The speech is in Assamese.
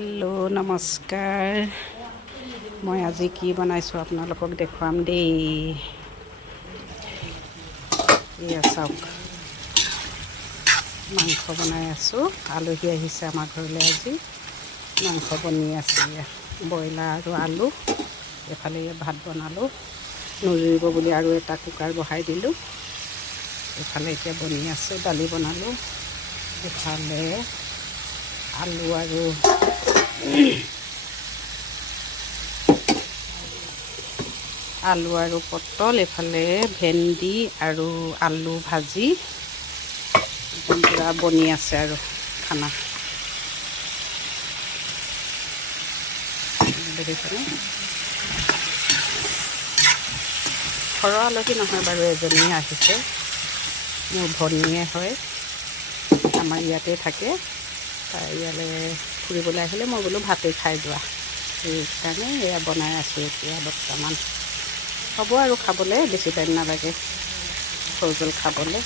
হেল্ল' নমস্কাৰ। মই আজি কি বনাইছোঁ আপোনালোকক দেখুৱাম দেই। এয়া চাওক, মাংস বনাই আছোঁ। আলহী আহিছে আমাৰ ঘৰলৈ আজি। মাংস বনি আছে, ব্ৰইলাৰ আৰু আলু। এইফালে ভাত বনালোঁ, নুজুৰিব বুলি আৰু এটা কুকাৰ বহাই দিলোঁ। এইফালে এতিয়া বনি আছে, দালি বনালোঁ। এইফালে আলু আৰু পটল, এইফালে ভেন্দি আৰু আলু ভাজি পূৰা বনি আছে আৰু খানা। দেখিছেনে? ঘৰৰ আলহী নহয় বাৰু, এজনীয়ে আহিছে, মোৰ ভনীয়ে হয়, আমাৰ ইয়াতে থাকে। তাই ইয়ালৈ ফুৰিবলৈ আহিলে, মই বোলো ভাতেই খাই যোৱা, সেইকাৰণে এয়া বনাই আছোঁ। এতিয়া বৰ্তমান হ'ব আৰু খাবলৈ, বেছি টাইম নালাগে, হৈ গ'ল খাবলৈ।